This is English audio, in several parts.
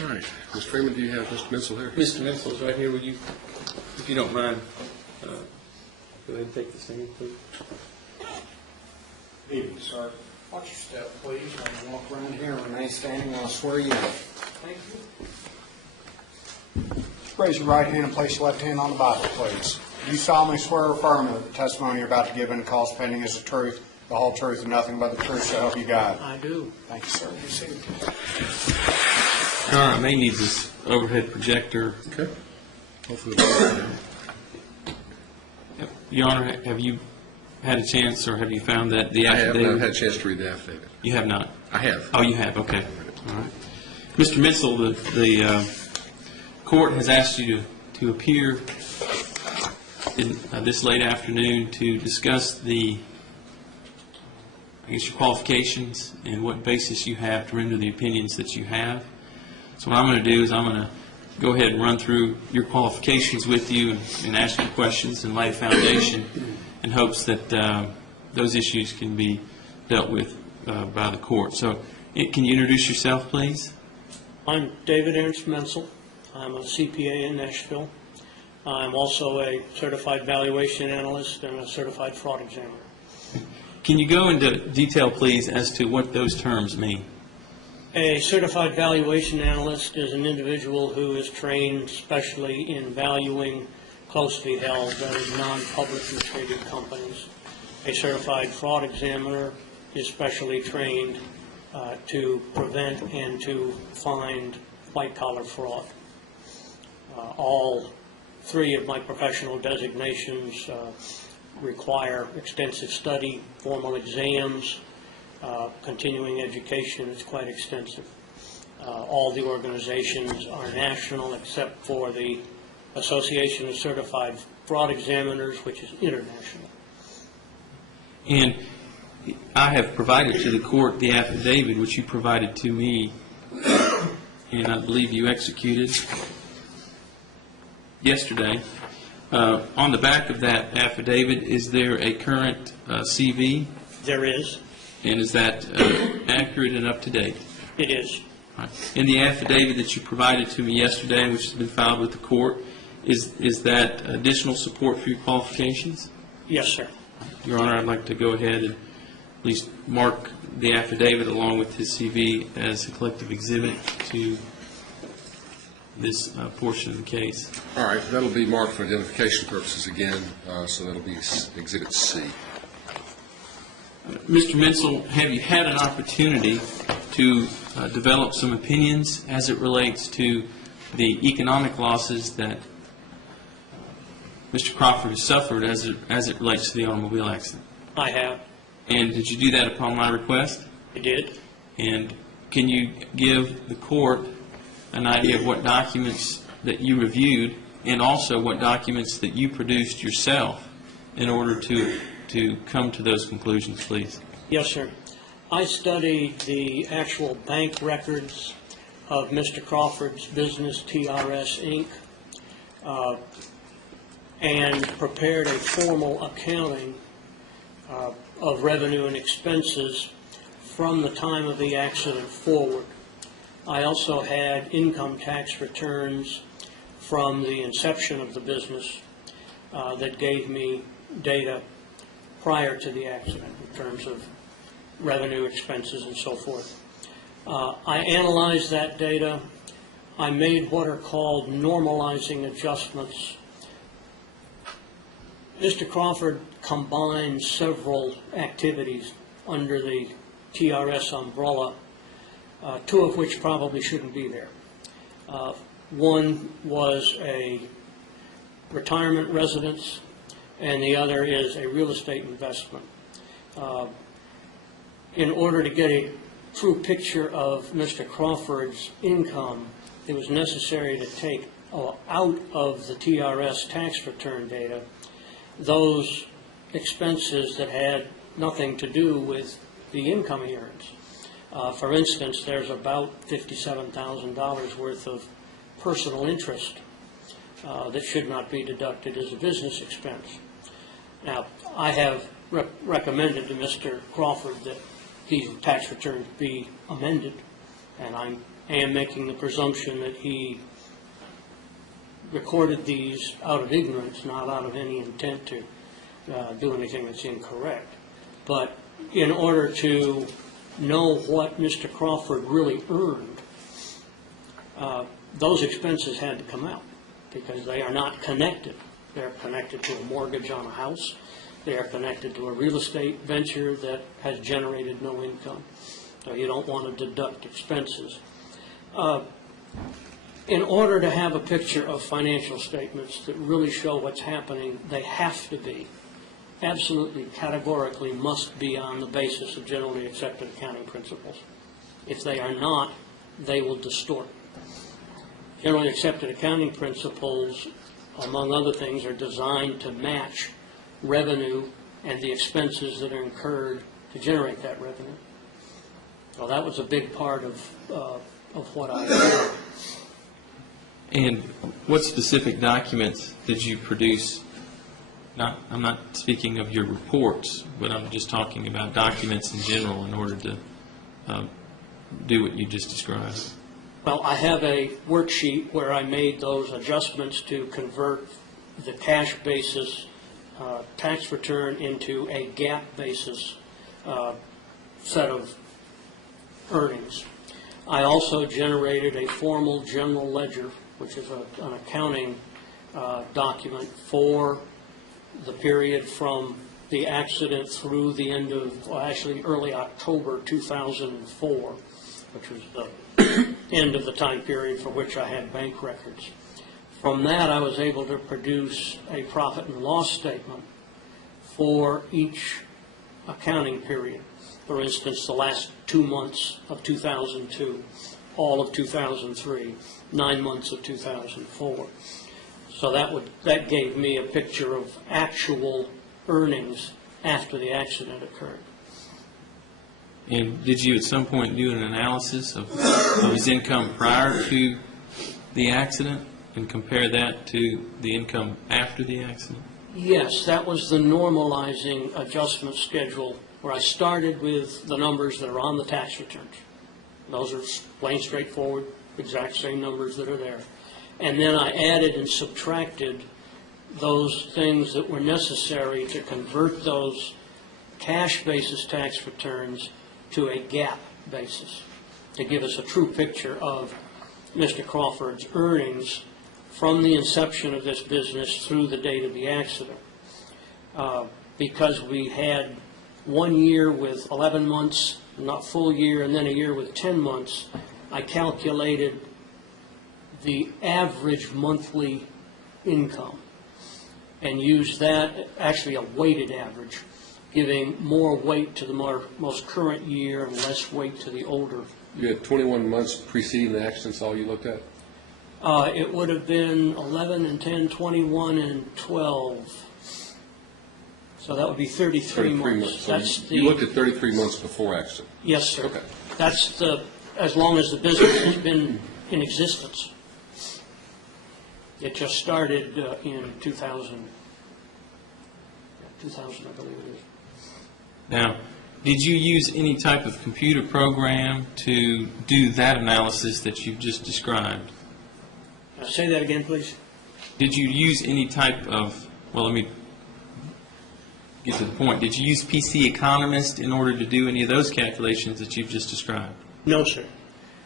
All right. Mr. Freeman, do you have Mr. Mensel here? Mr. Mensel's right here. Would you, if you don't mind, go ahead and take the stand, please. Good evening, sir. Watch your step, please. I'm going to walk around here and remain standing while I swear you in. Thank you. Raise your right hand and place your left hand on the Bible, please. You solemnly swear or affirm that the testimony you're about to give in the cause pending is the truth, the whole truth, and nothing but the truth, so help you God. I do. Thank you, sir. Be seated. All right, I may need this overhead projector. Okay. Hopefully. Your Honor, have you had a chance, or have you found that the I have affidavit? not had a chance to read the affidavit. You have not? I have. Oh, you have, okay. All right. Mr. Mensel, the court has asked you to appear in, this late afternoon to discuss your qualifications and what basis you have to render the opinions that you have. So what I'm going to do is I'm going to go ahead and run through your qualifications with you and ask you questions and lay a foundation in hopes that those issues can be dealt with by the court. So can you introduce yourself, please? I'm David Ernst Mensel. I'm a CPA in Nashville. I'm also a certified valuation analyst and a certified fraud examiner. Can you go into detail, please, as to what those terms mean? A certified valuation analyst is an individual who is trained specially in valuing closely held, that is, non-publicly traded companies. A certified fraud examiner is specially trained to prevent and to find white-collar fraud. All three of my professional designations require extensive study, formal exams, continuing education. It's quite extensive. All the organizations are national except for the Association of Certified Fraud Examiners, which is international. And I have provided to the court the affidavit which you provided to me, and I believe you executed yesterday. On the back of that affidavit, is there a current CV? There is. And is that accurate and up to date? It is. Right. In the affidavit that you provided to me yesterday, which has been filed with the court, is that additional support for your qualifications? Yes, sir. Your Honor, I'd like to go ahead and at least mark the affidavit along with his CV as a collective exhibit to this portion of the case. All right. That'll be marked for identification purposes again, so that'll be Exhibit C. Mr. Mensel, have you had an opportunity to develop some opinions as it relates to the economic losses that Mr. Crawford has suffered as it relates to the automobile accident? I have. And did you do that upon my request? I did. And can you give the court an idea of what documents that you reviewed and also what documents that you produced yourself in order to come to those conclusions, please? Yes, sir. I studied the actual bank records of Mr. Crawford's business, TRS Inc., and prepared a formal accounting of revenue and expenses from the time of the accident forward. I also had income tax returns from the inception of the business that gave me data prior to the accident in terms of revenue, expenses, and so forth. I analyzed that data. I made what are called normalizing adjustments. Mr. Crawford combined several activities under the TRS umbrella, two of which probably shouldn't be there. One was a retirement residence, and the other is a real estate investment. In order to get a true picture of Mr. Crawford's income, it was necessary to take out of the TRS tax return data those expenses that had nothing to do with the income he earns. For instance, there's about $57,000 worth of personal interest that should not be deducted as a business expense. Now, I have recommended to Mr. Crawford that these tax returns be amended, and I'm and making the presumption that he recorded these out of ignorance, not out of any intent to do anything that's incorrect. But in order to know what Mr. Crawford really earned, those expenses had to come out because they are not connected. They're connected to a mortgage on a house. They are connected to a real estate venture that has generated no income. So you don't want to deduct expenses. In order to have a picture of financial statements that really show what's happening, they have to be, absolutely categorically must be on the basis of generally accepted accounting principles. If they are not, they will distort. Generally accepted accounting principles, among other things, are designed to match revenue and the expenses that are incurred to generate that revenue. So that was a big part of what I did. And what specific documents did you produce? I'm not speaking of your reports, but I'm just talking about documents in general in order to do what you just described. Well, I have a worksheet where I made those adjustments to convert the cash basis tax return into a GAAP basis set of earnings. I also generated a formal general ledger, which is an accounting document for the period from the accident through the end of, well, actually early October 2004, which was the end of the time period for which I had bank records. From that, I was able to produce a profit and loss statement for each accounting period. For instance, the last 2 months of 2002, all of 2003, 9 months of 2004. So that gave me a picture of actual earnings after the accident occurred. And did you at some point do an analysis of his income prior to the accident and compare that to the income after the accident? Yes, that was the normalizing adjustment schedule where I started with the numbers that are on the tax returns. Those are plain straightforward, exact same numbers that are there. And then I added and subtracted those things that were necessary to convert those cash basis tax returns to a GAAP basis to give us a true picture of Mr. Crawford's earnings from the inception of this business through the date of the accident. Because we had 1 year with 11 months, not full year, and then a year with 10 months, I calculated the average monthly income and used that, actually a weighted average, giving more weight to the most current year and less weight to the older. You had 21 months preceding the accident, that's all you looked at? It would have been 11 and 10, 21 and 12. So that would be 33 months. So That's you looked at 33 months before accident? Yes, sir. Okay. That's as long as the business has been in existence. It just started in 2000, I believe it is. Now, did you use any type of computer program to do that analysis that you've just described? Say that again, please. Did you use any type of, well, let me get to the point. Did you use PC Economist in order to do any of those calculations that you've just described? No, sir.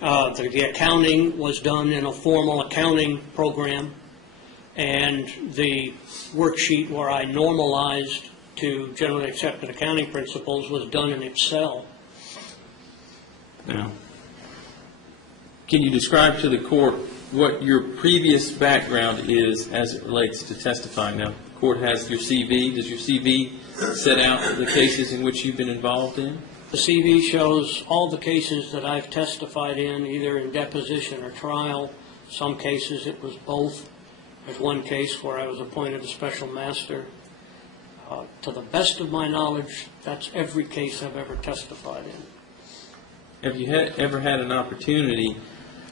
The accounting was done in a formal accounting program, and the worksheet where I normalized to generally accepted accounting principles was done in Excel. Now, can you describe to the court what your previous background is as it relates to testifying? Now, the court has your CV. Does your CV set out the cases in which you've been involved in? The CV shows all the cases that I've testified in, either in deposition or trial. Some cases it was both. There's one case where I was appointed a special master. To the best of my knowledge, that's every case I've ever testified in. Have you ever had an opportunity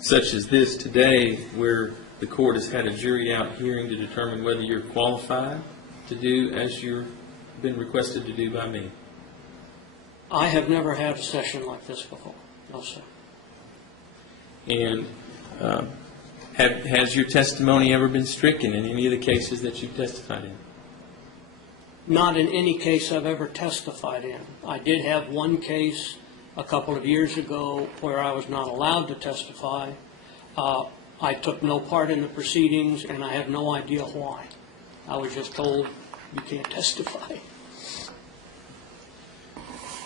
such as this today where the court has had a jury out hearing to determine whether you're qualified to do as you've been requested to do by me? I have never had a session like this before. No, sir. And has your testimony ever been stricken in any of the cases that you've testified in? Not in any case I've ever testified in. I did have one case a couple of years ago where I was not allowed to testify. I took no part in the proceedings, and I have no idea why. I was just told, you can't testify.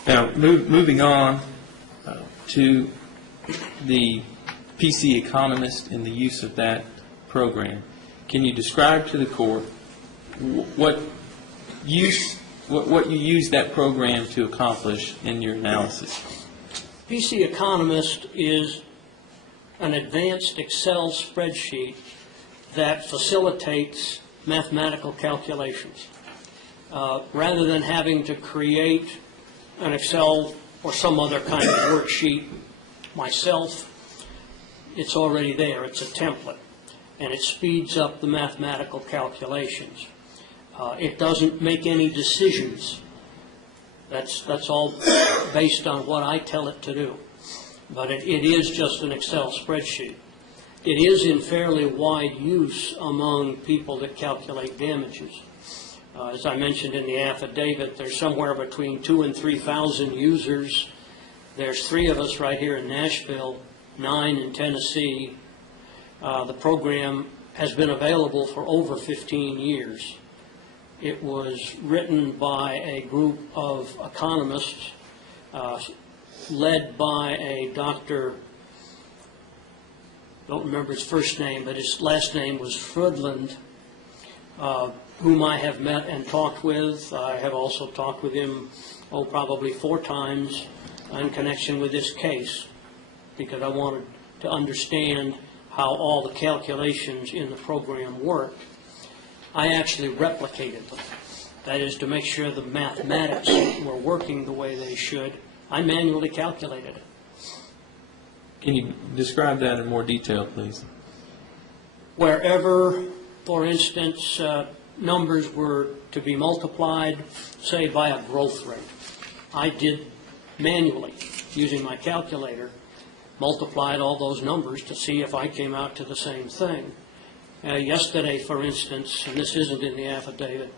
Now, moving on to the PC Economist and the use of that program, can you describe to the court what you use that program to accomplish in your analysis? PC Economist is an advanced Excel spreadsheet that facilitates mathematical calculations. Rather than having to create an Excel or some other kind of worksheet myself, it's already there. It's a template, and it speeds up the mathematical calculations. It doesn't make any decisions. That's all based on what I tell it to do. But it is just an Excel spreadsheet. It is in fairly wide use among people that calculate damages. As I mentioned in the affidavit, there's somewhere between 2,000 and 3,000 users. There's 3 of us right here in Nashville, 9 in Tennessee. The program has been available for over 15 years. It was written by a group of economists led by a doctor, don't remember his first name, but his last name was Freeman, whom I have met and talked with. I have also talked with him, probably 4 times in connection with this case, because I wanted to understand how all the calculations in the program worked. I actually replicated them. That is, to make sure the mathematics were working the way they should, I manually calculated it. Can you describe that in more detail, please? Wherever, for instance, numbers were to be multiplied, say, by a growth rate, I did manually, using my calculator, multiplied all those numbers to see if I came out to the same thing. Yesterday, for instance, and this isn't in the affidavit,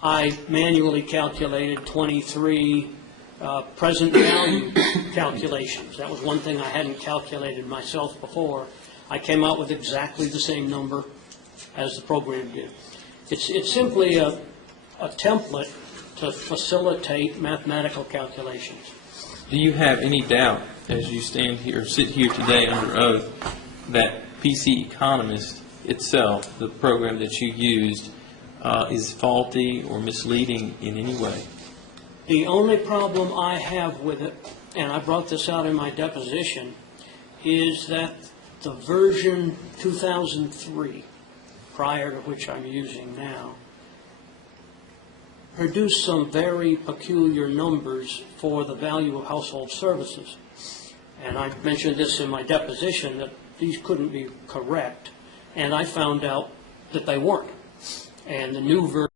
I manually calculated 23 present value calculations. That was one thing I hadn't calculated myself before. I came out with exactly the same number as the program did. It's simply a template to facilitate mathematical calculations. Do you have any doubt, as you stand here, sit here today under oath, that PC Economist itself, the program that you used, is faulty or misleading in any way? The only problem I have with it, and I brought this out in my deposition, is that the version 2003, prior to which I'm using now, produced some very peculiar numbers for the value of household services. And I mentioned this in my deposition, that these couldn't be correct, and I found out that they weren't. And the new version